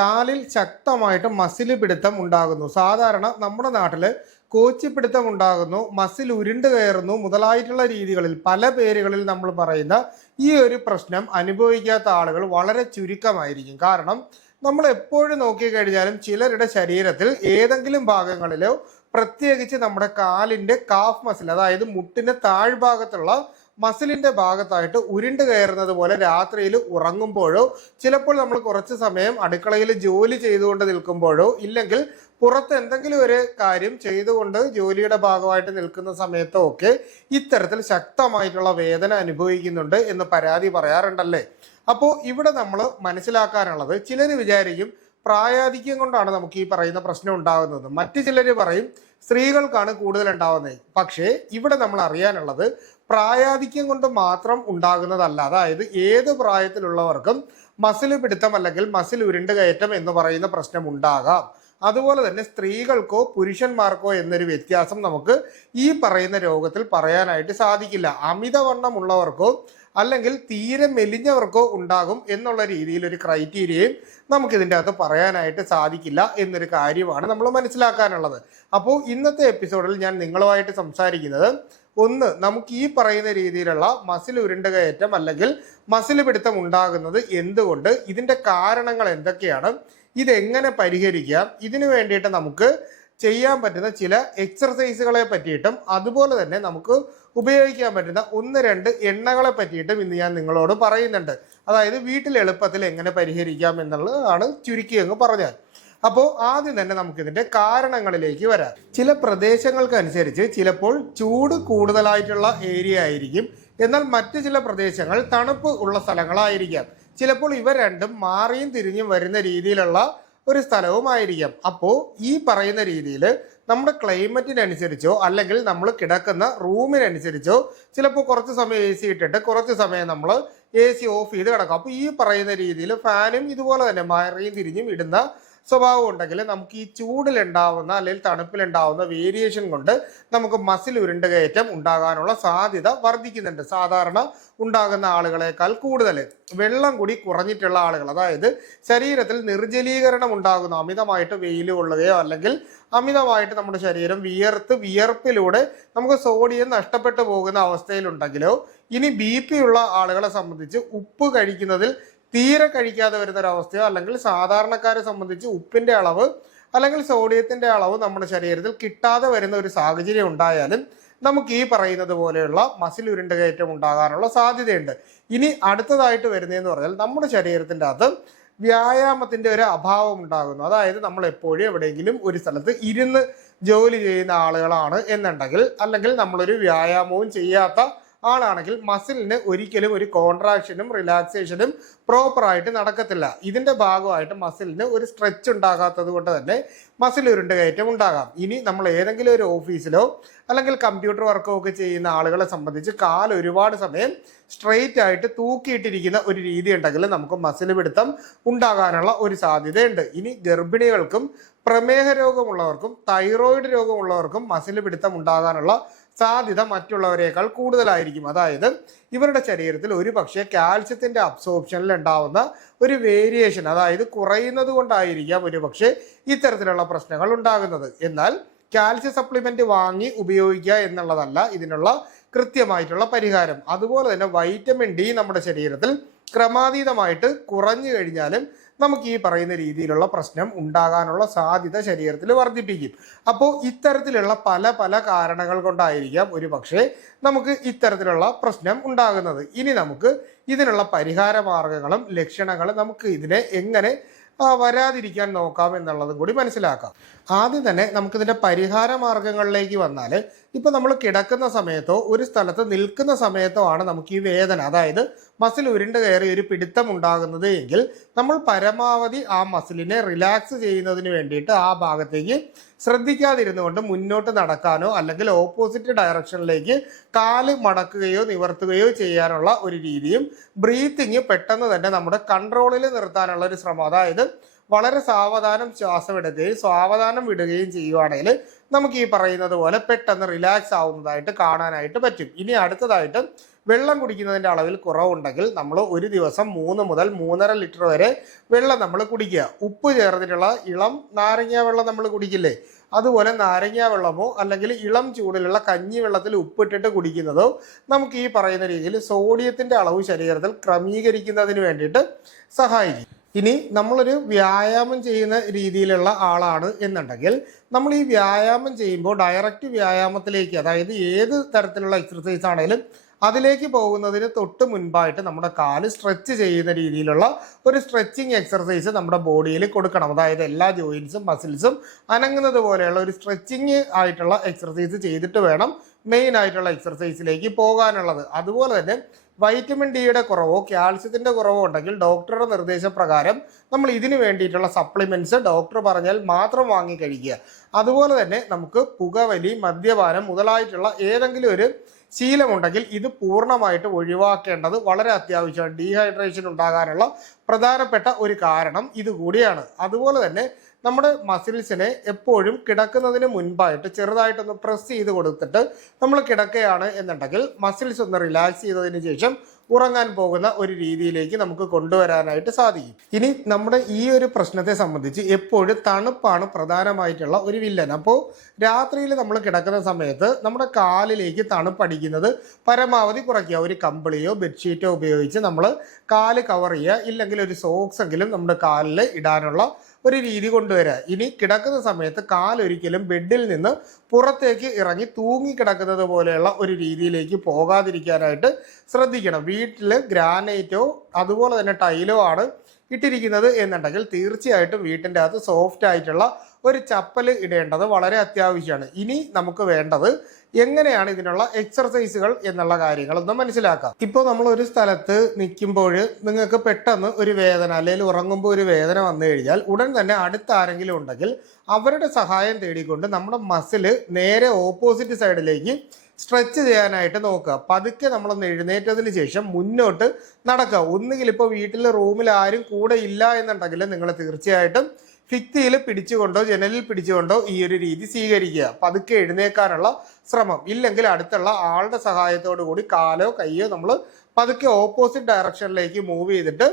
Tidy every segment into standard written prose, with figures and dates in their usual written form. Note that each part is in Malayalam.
കാലിൽ ശക്തമായിട്ട് മസിൽ പിടുത്തം ഉണ്ടാകുന്നു. സാധാരണ നമ്മുടെ നാട്ടിൽ കോച്ചിപ്പിടുത്തം ഉണ്ടാകുന്നു, മസിൽ ഉരുണ്ട് കയറുന്നു മുതലായിട്ടുള്ള രീതികളിൽ പല പേരുകളിൽ നമ്മൾ പറയുന്ന ഈ ഒരു പ്രശ്നം അനുഭവിക്കാത്ത ആളുകൾ വളരെ ചുരുക്കമായിരിക്കും. കാരണം നമ്മൾ എപ്പോഴും നോക്കിക്കഴിഞ്ഞാലും ചിലരുടെ ശരീരത്തിൽ ഏതെങ്കിലും ഭാഗങ്ങളിലോ പ്രത്യേകിച്ച് നമ്മുടെ കാലിൻ്റെ കാഫ് മസിൽ, അതായത് മുട്ടിൻ്റെ താഴ്ഭാഗത്തുള്ള മസിലിന്റെ ഭാഗത്തായിട്ട് ഉരുണ്ട് കയറുന്നത് പോലെ രാത്രിയിൽ ഉറങ്ങുമ്പോഴോ, ചിലപ്പോൾ നമ്മൾ കുറച്ച് സമയം അടുക്കളയിൽ ജോലി ചെയ്തുകൊണ്ട് നിൽക്കുമ്പോഴോ, ഇല്ലെങ്കിൽ പുറത്ത് എന്തെങ്കിലും ഒരു കാര്യം ചെയ്തുകൊണ്ട് ജോലിയുടെ ഭാഗമായിട്ട് നിൽക്കുന്ന സമയത്തോ ഒക്കെ ഇത്തരത്തിൽ ശക്തമായിട്ടുള്ള വേദന അനുഭവിക്കുന്നുണ്ട് എന്ന് പരാതി പറയാറുണ്ടല്ലേ. അപ്പോൾ ഇവിടെ നമ്മൾ മനസ്സിലാക്കാനുള്ളത്, ചിലർ വിചാരിക്കും പ്രായാധിക്യം കൊണ്ടാണ് നമുക്ക് ഈ പറയുന്ന പ്രശ്നം ഉണ്ടാകുന്നത്, മറ്റു ചിലർ പറയും സ്ത്രീകൾക്കാണ് കൂടുതൽ ഉണ്ടാവുന്നത്. പക്ഷേ ഇവിടെ നമ്മൾ അറിയാനുള്ളത് പ്രായാധിക്യം കൊണ്ട് മാത്രം ഉണ്ടാകുന്നതല്ല. അതായത് ഏത് പ്രായത്തിലുള്ളവർക്കും മസിൽ പിടുത്തം അല്ലെങ്കിൽ മസിൽ ഉരുണ്ട് കയറ്റം എന്ന് പറയുന്ന പ്രശ്നം ഉണ്ടാകാം. അതുപോലെ തന്നെ സ്ത്രീകൾക്കോ പുരുഷന്മാർക്കോ എന്നൊരു വ്യത്യാസം നമുക്ക് ഈ പറയുന്ന രോഗത്തിൽ പറയാനായിട്ട് സാധിക്കില്ല. അമിതവണ്ണം ഉള്ളവർക്കോ അല്ലെങ്കിൽ തീരെ മെലിഞ്ഞവർക്കോ ഉണ്ടാകും എന്നുള്ള രീതിയിൽ ഒരു ക്രൈറ്റീരിയയും നമുക്കിതിൻ്റെ അകത്ത് പറയാനായിട്ട് സാധിക്കില്ല എന്നൊരു കാര്യമാണ് നമ്മൾ മനസ്സിലാക്കാനുള്ളത്. അപ്പോൾ ഇന്നത്തെ എപ്പിസോഡിൽ ഞാൻ നിങ്ങളുമായിട്ട് സംസാരിക്കുന്നത്, ഒന്ന്, നമുക്ക് ഈ പറയുന്ന രീതിയിലുള്ള മസിൽ ഉരുണ്ട് കയറ്റം അല്ലെങ്കിൽ മസിൽ പിടുത്തം ഉണ്ടാകുന്നത് എന്തുകൊണ്ട്, ഇതിൻ്റെ കാരണങ്ങൾ എന്തൊക്കെയാണ്, ഇതെങ്ങനെ പരിഹരിക്കാം, ഇതിനു വേണ്ടിയിട്ട് നമുക്ക് ചെയ്യാൻ പറ്റുന്ന ചില എക്സർസൈസുകളെ പറ്റിയിട്ടും അതുപോലെ തന്നെ നമുക്ക് ഉപയോഗിക്കാൻ പറ്റുന്ന 1-2 എണ്ണകളെ പറ്റിയിട്ടും ഇന്ന് ഞാൻ നിങ്ങളോട് പറയുന്നുണ്ട്. അതായത് വീട്ടിൽ എളുപ്പത്തിൽ എങ്ങനെ പരിഹരിക്കാം എന്നുള്ളതാണ് ചുരുക്കി അങ്ങ് പറഞ്ഞാൽ. അപ്പോൾ ആദ്യം തന്നെ നമുക്കിതിൻ്റെ കാരണങ്ങളിലേക്ക് വരാം. ചില പ്രദേശങ്ങൾക്കനുസരിച്ച് ചിലപ്പോൾ ചൂട് കൂടുതലായിട്ടുള്ള ഏരിയ ആയിരിക്കും, എന്നാൽ മറ്റു ചില പ്രദേശങ്ങൾ തണുപ്പ് ഉള്ള സ്ഥലങ്ങളായിരിക്കാം. ചിലപ്പോൾ ഇവ രണ്ടും മാറിയും തിരിഞ്ഞും വരുന്ന രീതിയിലുള്ള ഒരു സ്ഥലവുമായിരിക്കാം. അപ്പോൾ ഈ പറയുന്ന രീതിയിൽ നമ്മുടെ ക്ലൈമറ്റിനനുസരിച്ചോ അല്ലെങ്കിൽ നമ്മൾ കിടക്കുന്ന റൂമിനനുസരിച്ചോ ചിലപ്പോൾ കുറച്ച് സമയം AC ഇട്ടിട്ട് കുറച്ച് സമയം നമ്മൾ AC ഓഫ് ചെയ്ത് കിടക്കും. അപ്പോൾ ഈ പറയുന്ന രീതിയിൽ ഫാനും ഇതുപോലെ തന്നെ മാറിയും തിരിഞ്ഞും ഇടുന്ന സ്വഭാവം ഉണ്ടെങ്കിൽ നമുക്ക് ഈ ചൂടിലുണ്ടാവുന്ന അല്ലെങ്കിൽ തണുപ്പിലുണ്ടാവുന്ന വേരിയേഷൻ കൊണ്ട് നമുക്ക് മസിൽ ഉരുണ്ട് കയറ്റം ഉണ്ടാകാനുള്ള സാധ്യത വർദ്ധിക്കുന്നുണ്ട്. സാധാരണ ഉണ്ടാകുന്ന ആളുകളെക്കാൾ കൂടുതൽ വെള്ളം കൂടി കുറഞ്ഞിട്ടുള്ള ആളുകൾ, അതായത് ശരീരത്തിൽ നിർജ്ജലീകരണം ഉണ്ടാകുന്ന, അമിതമായിട്ട് വെയിൽ കൊള്ളുകയോ അല്ലെങ്കിൽ അമിതമായിട്ട് നമ്മുടെ ശരീരം വിയർപ്പിലൂടെ നമുക്ക് സോഡിയം നഷ്ടപ്പെട്ടു പോകുന്ന അവസ്ഥയിലുണ്ടെങ്കിലോ, ഇനി BP ഉള്ള ആളുകളെ സംബന്ധിച്ച് ഉപ്പ് കഴിക്കുന്നതിൽ തീരെ കഴിക്കാതെ വരുന്നൊരവസ്ഥയോ, അല്ലെങ്കിൽ സാധാരണക്കാരെ സംബന്ധിച്ച് ഉപ്പിൻ്റെ അളവ് അല്ലെങ്കിൽ സോഡിയത്തിൻ്റെ അളവ് നമ്മുടെ ശരീരത്തിൽ കിട്ടാതെ വരുന്ന ഒരു സാഹചര്യം ഉണ്ടായാലും നമുക്ക് ഈ പറയുന്നത് പോലെയുള്ള മസിൽ ഉരുണ്ട് കയറ്റം ഉണ്ടാകാനുള്ള സാധ്യതയുണ്ട്. ഇനി അടുത്തതായിട്ട് വരുന്നതെന്ന് പറഞ്ഞാൽ നമ്മുടെ ശരീരത്തിൻ്റെ അകത്ത് വ്യായാമത്തിൻ്റെ ഒരു അഭാവം ഉണ്ടാകുന്നു. അതായത് നമ്മൾ എപ്പോഴും എവിടെയെങ്കിലും ഒരു സ്ഥലത്ത് ഇരുന്ന് ജോലി ചെയ്യുന്ന ആളുകളാണ് എന്നുണ്ടെങ്കിൽ, അല്ലെങ്കിൽ നമ്മളൊരു വ്യായാമവും ചെയ്യാത്ത ആളാണെങ്കിൽ മസിലിന് ഒരിക്കലും ഒരു കോൺട്രാക്ഷനും റിലാക്സേഷനും പ്രോപ്പറായിട്ട് നടക്കത്തില്ല. ഇതിൻ്റെ ഭാഗമായിട്ട് മസിലിന് ഒരു സ്ട്രെച്ച് ഉണ്ടാകാത്തത് കൊണ്ട് തന്നെ മസിൽ ഉരുണ്ട് കയറ്റം ഉണ്ടാകാം. ഇനി നമ്മൾ ഏതെങ്കിലും ഒരു ഓഫീസിലോ അല്ലെങ്കിൽ കമ്പ്യൂട്ടർ വർക്കോ ഒക്കെ ചെയ്യുന്ന ആളുകളെ സംബന്ധിച്ച് കാൽ ഒരുപാട് സമയം സ്ട്രെയിറ്റ് ആയിട്ട് തൂക്കിയിട്ടിരിക്കുന്ന ഒരു രീതി ഉണ്ടെങ്കിൽ നമുക്ക് മസിൽ പിടുത്തം ഉണ്ടാകാനുള്ള ഒരു സാധ്യതയുണ്ട്. ഇനി ഗർഭിണികൾക്കും പ്രമേഹ രോഗമുള്ളവർക്കും തൈറോയിഡ് രോഗമുള്ളവർക്കും മസിൽ പിടുത്തം ഉണ്ടാകാനുള്ള സാധ്യത മറ്റുള്ളവരെക്കാൾ കൂടുതലായിരിക്കും. അതായത് ഇവരുടെ ശരീരത്തിൽ ഒരു പക്ഷേ കാൽസ്യത്തിൻ്റെ അബ്സോർപ്ഷനിൽ ഉണ്ടാവുന്ന ഒരു വേരിയേഷൻ, അതായത് കുറയുന്നത് കൊണ്ടായിരിക്കാം ഒരു പക്ഷേ ഇത്തരത്തിലുള്ള പ്രശ്നങ്ങൾ ഉണ്ടാകുന്നത്. എന്നാൽ കാൽസ്യം സപ്ലിമെന്റ് വാങ്ങി ഉപയോഗിക്കുക എന്നുള്ളതല്ല ഇതിനുള്ള കൃത്യമായിട്ടുള്ള പരിഹാരം. അതുപോലെ തന്നെ വൈറ്റമിൻ D നമ്മുടെ ശരീരത്തിൽ ക്രമാതീതമായിട്ട് കുറഞ്ഞു കഴിഞ്ഞാലും നമുക്ക് ഈ പറയുന്ന രീതിയിലുള്ള പ്രശ്നം ഉണ്ടാകാനുള്ള സാധ്യത ശരീരത്തിൽ വർദ്ധിപ്പിക്കും. അപ്പോൾ ഇത്തരത്തിലുള്ള പല കാരണങ്ങൾ കൊണ്ടായിരിക്കാം ഒരു പക്ഷേ നമുക്ക് ഇത്തരത്തിലുള്ള പ്രശ്നം ഉണ്ടാകുന്നത്. ഇനി നമുക്ക് ഇതിനുള്ള പരിഹാര മാർഗങ്ങളും ലക്ഷണങ്ങളും നമുക്ക് ഇതിനെ എങ്ങനെ വരാതിരിക്കാൻ നോക്കാം എന്നുള്ളതും കൂടി മനസ്സിലാക്കാം. ആദ്യം തന്നെ നമുക്കിതിൻ്റെ പരിഹാര മാർഗങ്ങളിലേക്ക് വന്നാൽ, ഇപ്പം നമ്മൾ കിടക്കുന്ന സമയത്തോ ഒരു സ്ഥലത്ത് നിൽക്കുന്ന സമയത്തോ ആണ് നമുക്ക് ഈ വേദന, അതായത് മസിൽ ഉരുണ്ട് കയറി ഒരു പിടുത്തം ഉണ്ടാകുന്നത് എങ്കിൽ നമ്മൾ പരമാവധി ആ മസിലിനെ റിലാക്സ് ചെയ്യുന്നതിന് വേണ്ടിയിട്ട് ആ ഭാഗത്തേക്ക് ശ്രദ്ധിക്കാതിരുന്നുകൊണ്ട് മുന്നോട്ട് നടക്കാനോ അല്ലെങ്കിൽ ഓപ്പോസിറ്റ് ഡയറക്ഷനിലേക്ക് കാല് മടക്കുകയോ നിവർത്തുകയോ ചെയ്യാനുള്ള ഒരു രീതിയും ബ്രീത്തിങ് പെട്ടെന്ന് തന്നെ നമ്മുടെ കൺട്രോളിൽ നിർത്താനുള്ള ഒരു ശ്രമം, അതായത് വളരെ സാവധാനം ശ്വാസം എടുക്കുകയും സാവധാനം വിടുകയും ചെയ്യുവാണെങ്കിൽ നമുക്ക് ഈ പറയുന്നത് പോലെ പെട്ടെന്ന് റിലാക്സ് ആവുന്നതായിട്ട് കാണാനായിട്ട് പറ്റും. ഇനി അടുത്തതായിട്ട് വെള്ളം കുടിക്കുന്നതിൻ്റെ അളവിൽ കുറവുണ്ടെങ്കിൽ നമ്മൾ ഒരു ദിവസം 3 മുതൽ 3.5 ലിറ്റർ വരെ വെള്ളം നമ്മൾ കുടിക്കുക. ഉപ്പ് ചേർന്നിട്ടുള്ള ഇളം നാരങ്ങ വെള്ളം നമ്മൾ കുടിക്കില്ലേ, അതുപോലെ നാരങ്ങ വെള്ളമോ അല്ലെങ്കിൽ ഇളം ചൂടിലുള്ള കഞ്ഞി വെള്ളത്തിൽ ഉപ്പിട്ടിട്ട് കുടിക്കുന്നതോ നമുക്ക് ഈ പറയുന്ന രീതിയിൽ സോഡിയത്തിൻ്റെ അളവ് ശരീരത്തിൽ ക്രമീകരിക്കുന്നതിന് വേണ്ടിയിട്ട് സഹായിക്കും. ഇനി നമ്മളൊരു വ്യായാമം ചെയ്യുന്ന രീതിയിലുള്ള ആളാണ് എന്നുണ്ടെങ്കിൽ നമ്മൾ ഈ വ്യായാമം ചെയ്യുമ്പോൾ ഡയറക്റ്റ് വ്യായാമത്തിലേക്ക്, അതായത് ഏത് തരത്തിലുള്ള എക്സർസൈസ് ആണെങ്കിലും അതിലേക്ക് പോകുന്നതിന് തൊട്ട് മുൻപായിട്ട് നമ്മുടെ കാല് സ്ട്രെച്ച് ചെയ്യുന്ന രീതിയിലുള്ള ഒരു സ്ട്രെച്ചിങ് എക്സർസൈസ് നമ്മുടെ ബോഡിയിൽ കൊടുക്കണം. അതായത് എല്ലാ ജോയിൻസും മസിൽസും അനങ്ങുന്നത് പോലെയുള്ള ഒരു സ്ട്രെച്ചിങ് ആയിട്ടുള്ള എക്സർസൈസ് ചെയ്തിട്ട് വേണം മെയിൻ ആയിട്ടുള്ള എക്സർസൈസിലേക്ക് പോകാനുള്ളത്. അതുപോലെ തന്നെ വൈറ്റമിൻ ഡിയുടെ കുറവോ കാൽസ്യത്തിൻ്റെ കുറവോ ഉണ്ടെങ്കിൽ ഡോക്ടറുടെ നിർദ്ദേശപ്രകാരം നമ്മൾ ഇതിന് വേണ്ടിയിട്ടുള്ള സപ്ലിമെൻറ്റ്സ് ഡോക്ടർ പറഞ്ഞാൽ മാത്രം വാങ്ങി കഴിക്കുക. അതുപോലെ തന്നെ നമുക്ക് പുകവലി, മദ്യപാനം മുതലായിട്ടുള്ള ഏതെങ്കിലും ഒരു ശീലമുണ്ടെങ്കിൽ ഇത് പൂർണ്ണമായിട്ട് ഒഴിവാക്കേണ്ടത് വളരെ അത്യാവശ്യമാണ്. ഡീഹൈഡ്രേഷൻ ഉണ്ടാകാനുള്ള പ്രധാനപ്പെട്ട ഒരു കാരണം ഇതുകൂടിയാണ്. അതുപോലെ തന്നെ നമ്മുടെ മസിൽസിനെ എപ്പോഴും കിടക്കുന്നതിന് മുൻപായിട്ട് ചെറുതായിട്ടൊന്ന് പ്രസ് ചെയ്ത് കൊടുത്തിട്ട് നമ്മൾ കിടക്കുകയാണ് എന്നുണ്ടെങ്കിൽ മസിൽസ് ഒന്ന് റിലാക്സ് ചെയ്തതിന് ശേഷം ഉറങ്ങാൻ പോകുന്ന ഒരു രീതിയിലേക്ക് നമുക്ക് കൊണ്ടുവരാനായിട്ട് സാധിക്കും. ഇനി നമ്മുടെ ഈ ഒരു പ്രശ്നത്തെ സംബന്ധിച്ച് എപ്പോഴും തണുപ്പാണ് പ്രധാനമായിട്ടുള്ള ഒരു വില്ലൻ. അപ്പോൾ രാത്രിയിൽ നമ്മൾ കിടക്കുന്ന സമയത്ത് നമ്മുടെ കാലിലേക്ക് തണുപ്പടിക്കുന്നത് പരമാവധി കുറയ്ക്കുക. ഒരു കമ്പിളിയോ ബെഡ്ഷീറ്റോ ഉപയോഗിച്ച് നമ്മൾ കാല് കവർ ചെയ്യുക, ഇല്ലെങ്കിൽ ഒരു സോക്സ് എങ്കിലും നമ്മുടെ കാലിൽ ഇടാനുള്ള ഒരു രീതി കൊണ്ടുവരിക. ഇനി കിടക്കുന്ന സമയത്ത് കാലൊരിക്കലും ബെഡിൽ നിന്ന് പുറത്തേക്ക് ഇറങ്ങി തൂങ്ങി കിടക്കുന്നത് പോലെയുള്ള ഒരു രീതിയിലേക്ക് പോകാതിരിക്കാനായിട്ട് ശ്രദ്ധിക്കണം. വീട്ടിൽ ഗ്രാനൈറ്റോ അതുപോലെ തന്നെ ടൈലോ ആണ് ഇട്ടിരിക്കുന്നത് എന്നുണ്ടെങ്കിൽ തീർച്ചയായിട്ടും വീട്ടിൻ്റെ അകത്ത് സോഫ്റ്റ് ആയിട്ടുള്ള ഒരു ചപ്പൽ ഇടേണ്ടത് വളരെ അത്യാവശ്യമാണ്. ഇനി നമുക്ക് വേണ്ടത് എങ്ങനെയാണ് ഇതിനുള്ള എക്സർസൈസുകൾ എന്നുള്ള കാര്യങ്ങളൊന്ന് മനസ്സിലാക്കാം. ഇപ്പോൾ നമ്മൾ ഒരു സ്ഥലത്ത് നിൽക്കുമ്പോൾ നിങ്ങൾക്ക് പെട്ടെന്ന് ഒരു വേദന അല്ലെങ്കിൽ ഉറങ്ങുമ്പോൾ ഒരു വേദന വന്നു കഴിഞ്ഞാൽ ഉടൻ തന്നെ അടുത്ത ആരെങ്കിലും ഉണ്ടെങ്കിൽ അവരുടെ സഹായം തേടിക്കൊണ്ട് നമ്മുടെ മസില് നേരെ ഓപ്പോസിറ്റ് സൈഡിലേക്ക് സ്ട്രെച്ച് ചെയ്യാനായിട്ട് നോക്കുക. പതുക്കെ നമ്മളൊന്ന് എഴുന്നേറ്റതിന് ശേഷം മുന്നോട്ട് നടക്കുക. ഒന്നുകിൽ ഇപ്പോൾ വീട്ടിൽ റൂമിൽ ആരും കൂടെ ഇല്ല എന്നുണ്ടെങ്കിൽ നിങ്ങൾ തീർച്ചയായിട്ടും ഭിത്തിയിൽ പിടിച്ചുകൊണ്ടോ ജനലിൽ പിടിച്ചുകൊണ്ടോ ഈ ഒരു രീതി സ്വീകരിക്കുക. പതുക്കെ എഴുന്നേക്കാനുള്ള ശ്രമം. ഇല്ലെങ്കിൽ അടുത്തുള്ള ആളുടെ സഹായത്തോടു കൂടി കാലോ കയ്യോ നമ്മൾ പതുക്കെ ഓപ്പോസിറ്റ് ഡയറക്ഷനിലേക്ക് മൂവ് ചെയ്തിട്ട്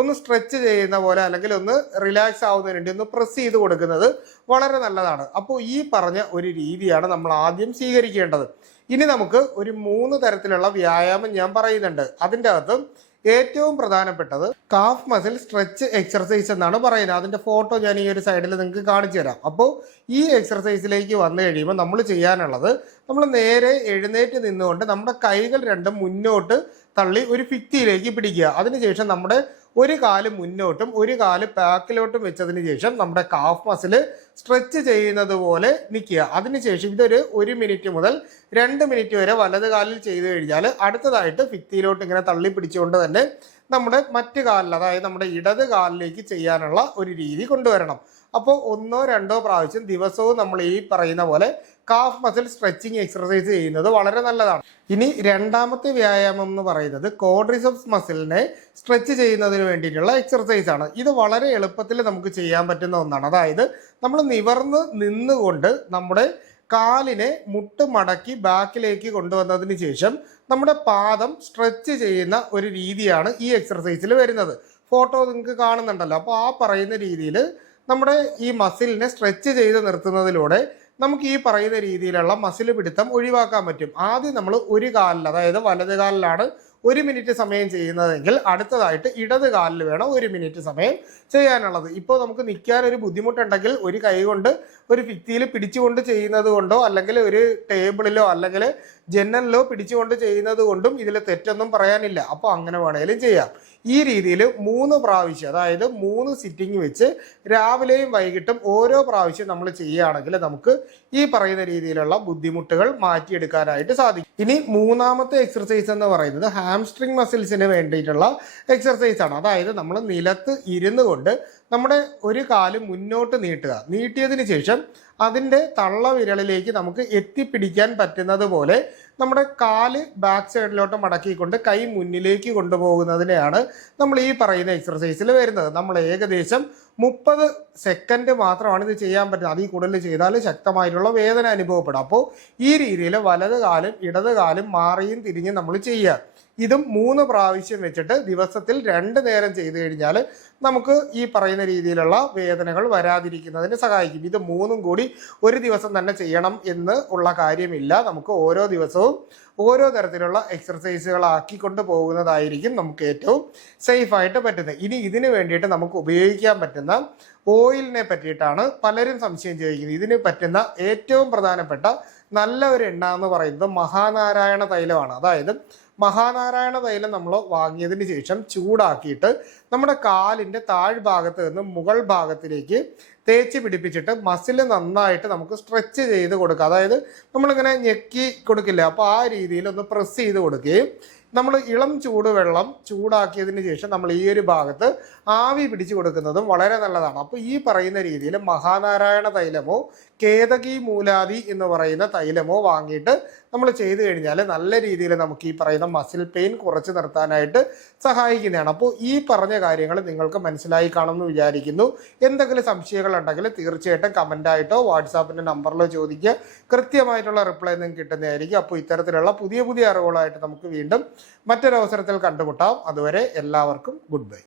ഒന്ന് സ്ട്രെച്ച് ചെയ്യുന്ന പോലെ അല്ലെങ്കിൽ ഒന്ന് റിലാക്സ് ആവുന്നതിന് വേണ്ടി ഒന്ന് പ്രസ് ചെയ്ത് കൊടുക്കുന്നത് വളരെ നല്ലതാണ്. അപ്പോൾ ഈ പറഞ്ഞ ഒരു രീതിയാണ് നമ്മൾ ആദ്യം സ്വീകരിക്കേണ്ടത്. ഇനി നമുക്ക് ഒരു 3 തരത്തിലുള്ള വ്യായാമം ഞാൻ പറയുന്നുണ്ട്. അതിൻ്റെ അകത്ത് ഏറ്റവും പ്രധാനപ്പെട്ടത് കാഫ് മസിൽ സ്ട്രെച്ച് എക്സർസൈസ് എന്നാണ് പറയുന്നത്. അതിൻ്റെ ഫോട്ടോ ഞാൻ ഈ ഒരു സൈഡിൽ നിങ്ങൾക്ക് കാണിച്ചു തരാം. അപ്പോൾ ഈ എക്സർസൈസിലേക്ക് വന്നു കഴിയുമ്പോൾ നമ്മൾ ചെയ്യാനുള്ളത്, നമ്മൾ നേരെ എഴുന്നേറ്റ് നിന്നുകൊണ്ട് നമ്മുടെ കൈകൾ രണ്ടും മുന്നോട്ട് തള്ളി ഒരു ഭിത്തിയിലേക്ക് പിടിക്കുക. അതിനുശേഷം നമ്മുടെ ഒരു കാല് മുന്നോട്ടും ഒരു കാല് ബാക്കിലോട്ടും വെച്ചതിന് ശേഷം നമ്മുടെ കാഫ് മസിൽ സ്ട്രെച്ച് ചെയ്യുന്നത് പോലെ നിൽക്കുക. അതിനുശേഷം ഇതൊരു 1 മിനിറ്റ് മുതൽ 2 മിനിറ്റ് വരെ വലത് കാലിൽ ചെയ്തു കഴിഞ്ഞാൽ അടുത്തതായിട്ട് ഭിത്തിയിലോട്ട് ഇങ്ങനെ തള്ളി പിടിച്ചുകൊണ്ട് തന്നെ നമ്മുടെ മറ്റു കാലിൽ, അതായത് നമ്മുടെ ഇടത് കാലിലേക്ക് ചെയ്യാനുള്ള ഒരു രീതി കൊണ്ടുവരണം. അപ്പോൾ 1 or 2 പ്രാവശ്യം ദിവസവും നമ്മൾ ഈ പറയുന്ന പോലെ കാഫ് മസിൽ സ്ട്രെച്ചിങ് എക്സർസൈസ് ചെയ്യുന്നത് വളരെ നല്ലതാണ്. ഇനി രണ്ടാമത്തെ വ്യായാമം എന്ന് പറയുന്നത് ക്വാഡ്രിസെപ്സ് മസിലിനെ സ്ട്രെച്ച് ചെയ്യുന്നതിന് വേണ്ടിയിട്ടുള്ള എക്സർസൈസ് ആണ്. ഇത് വളരെ എളുപ്പത്തിൽ നമുക്ക് ചെയ്യാൻ പറ്റുന്ന ഒന്നാണ്. അതായത് നമ്മൾ നിവർന്ന് നിന്നുകൊണ്ട് നമ്മുടെ കാലിനെ മുട്ട് മടക്കി ബാക്കിലേക്ക് കൊണ്ടുവന്നതിന് ശേഷം നമ്മുടെ പാദം സ്ട്രെച്ച് ചെയ്യുന്ന ഒരു രീതിയാണ് ഈ എക്സർസൈസിൽ വരുന്നത്. ഫോട്ടോ നിങ്ങൾക്ക് കാണുന്നുണ്ടല്ലോ. അപ്പോൾ ആ പറയുന്ന രീതിയിൽ നമ്മുടെ ഈ മസിലിനെ സ്ട്രെച്ച് ചെയ്ത് നിർത്തുന്നതിലൂടെ നമുക്ക് ഈ പറയുന്ന രീതിയിലുള്ള മസിൽ പിടുത്തം ഒഴിവാക്കാൻ പറ്റും. ആദ്യം നമ്മൾ ഒരു കാലിൽ, അതായത് വലത് കാലിലാണ് 1 മിനിറ്റ് സമയം ചെയ്യുന്നതെങ്കിൽ അടുത്തതായിട്ട് ഇടത് കാലിൽ വേണം 1 മിനിറ്റ് സമയം ചെയ്യാനുള്ളത്. ഇപ്പോൾ നമുക്ക് നിൽക്കാൻ ഒരു ബുദ്ധിമുട്ടുണ്ടെങ്കിൽ ഒരു കൈ കൊണ്ട് ഒരു ഭിത്തിയിൽ പിടിച്ചുകൊണ്ട് ചെയ്യുന്നത് കൊണ്ടോ അല്ലെങ്കിൽ ഒരു ടേബിളിലോ അല്ലെങ്കിൽ ജനലിലോ പിടിച്ചുകൊണ്ട് ചെയ്യുന്നത് കൊണ്ടും ഇതിൽ തെറ്റൊന്നും പറയാനില്ല. അപ്പോൾ അങ്ങനെ വേണേലും ചെയ്യാം. ഈ രീതിയിൽ 3 പ്രാവശ്യം, അതായത് 3 സിറ്റിംഗ് വെച്ച് രാവിലെയും വൈകിട്ടും ഓരോ പ്രാവശ്യം നമ്മൾ ചെയ്യുകയാണെങ്കിൽ നമുക്ക് ഈ പറയുന്ന രീതിയിലുള്ള ബുദ്ധിമുട്ടുകൾ മാറ്റിയെടുക്കാനായിട്ട് സാധിക്കും. ഇനി മൂന്നാമത്തെ എക്സർസൈസ് എന്ന് പറയുന്നത് ഹാംസ്ട്രിങ് മസിൽസിന് വേണ്ടിയിട്ടുള്ള എക്സർസൈസ് ആണ്. അതായത് നമ്മൾ നിലത്ത് ഇരുന്നു കൊണ്ട് നമ്മുടെ ഒരു കാല് മുന്നോട്ട് നീട്ടുക. നീട്ടിയതിന് ശേഷം അതിൻ്റെ തള്ളവിരലിലേക്ക് നമുക്ക് എത്തിപ്പിടിക്കാൻ പറ്റുന്നത് പോലെ നമ്മുടെ കാല് ബാക്ക് സൈഡിലോട്ട് മടക്കിക്കൊണ്ട് കൈ മുന്നിലേക്ക് കൊണ്ടുപോകുന്നതിനെയാണ് നമ്മൾ ഈ പറയുന്ന എക്സർസൈസിൽ വരുന്നത്. നമ്മൾ ഏകദേശം 30 സെക്കൻഡ് മാത്രമാണ് ഇത് ചെയ്യാൻ പറ്റുന്നത്. അതിൽ കൂടുതൽ ചെയ്താൽ ശക്തമായിട്ടുള്ള വേദന അനുഭവപ്പെടും. അപ്പോൾ ഈ രീതിയിൽ വലത് കാലും ഇടത് കാലും മാറിയും തിരിഞ്ഞും നമ്മൾ ചെയ്യുക. ഇതും 3 പ്രാവശ്യം വെച്ചിട്ട് ദിവസത്തിൽ 2 നേരം ചെയ്തു കഴിഞ്ഞാൽ നമുക്ക് ഈ പറയുന്ന രീതിയിലുള്ള വേദനകൾ വരാതിരിക്കുന്നതിന് സഹായിക്കും. ഇത് 3ഉം കൂടി ഒരു ദിവസം തന്നെ ചെയ്യണം എന്ന് ഉള്ള കാര്യമില്ല. നമുക്ക് ഓരോ ദിവസവും ഓരോ തരത്തിലുള്ള എക്സർസൈസുകൾ ആക്കിക്കൊണ്ട് പോകുന്നതായിരിക്കും നമുക്ക് ഏറ്റവും സേഫ് ആയിട്ട് പറ്റുന്നത്. ഇനി ഇതിന് വേണ്ടിയിട്ട് നമുക്ക് ഉപയോഗിക്കാൻ പറ്റുന്ന ഓയിലിനെ പറ്റിയിട്ടാണ് പലരും സംശയം ചോദിക്കുന്നത്. ഇതിന് പറ്റുന്ന ഏറ്റവും പ്രധാനപ്പെട്ട നല്ല ഒരു എണ്ണ എന്ന് പറയുന്നത് മഹാനാരായണ തൈലമാണ്. അതായത് മഹാനാരായണ തൈലം നമ്മൾ വാങ്ങിയതിന് ശേഷം ചൂടാക്കിയിട്ട് നമ്മുടെ കാലിൻ്റെ താഴ്ഭാഗത്ത് നിന്ന് മുകൾ ഭാഗത്തിലേക്ക് തേച്ച് പിടിപ്പിച്ചിട്ട് മസിൽ നന്നായിട്ട് നമുക്ക് സ്ട്രെച്ച് ചെയ്ത് കൊടുക്കുക. അതായത് നമ്മളിങ്ങനെ ഞെക്കി കൊടുക്കില്ല, അപ്പോൾ ആ രീതിയിൽ ഒന്ന് പ്രസ് ചെയ്ത് കൊടുക്കുകയും നമ്മൾ ഇളം ചൂടുവെള്ളം ചൂടാക്കിയതിന് ശേഷം നമ്മൾ ഈ ഒരു ഭാഗത്ത് ആവി പിടിച്ചു കൊടുക്കുന്നതും വളരെ നല്ലതാണ്. അപ്പോൾ ഈ പറയുന്ന രീതിയിൽ മഹാനാരായണ തൈലമോ കേതകി മൂലാദി എന്ന് പറയുന്ന തൈലമോ വാങ്ങിയിട്ട് നമ്മൾ ചെയ്തു കഴിഞ്ഞാൽ നല്ല രീതിയിൽ നമുക്ക് ഈ പറയുന്ന മസിൽ പെയിൻ കുറച്ച് നിർത്താനായിട്ട് സഹായിക്കുന്നതാണ്. അപ്പോൾ ഈ പറഞ്ഞ കാര്യങ്ങൾ നിങ്ങൾക്ക് മനസ്സിലായി കാണുമെന്ന് വിചാരിക്കുന്നു. എന്തെങ്കിലും സംശയങ്ങൾ ഉണ്ടെങ്കിൽ തീർച്ചയായിട്ടും കമൻ്റായിട്ടോ വാട്സാപ്പിൻ്റെ നമ്പറിലോ ചോദിക്കുക. കൃത്യമായിട്ടുള്ള റിപ്ലൈ നിങ്ങൾക്ക് കിട്ടുന്നതായിരിക്കും. അപ്പോൾ ഇത്തരത്തിലുള്ള പുതിയ പുതിയ അറിവുകളായിട്ട് നമുക്ക് വീണ്ടും മറ്റൊരവസരത്തിൽ കണ്ടുമുട്ടാം. അതുവരെ എല്ലാവർക്കും ഗുഡ് ബൈ.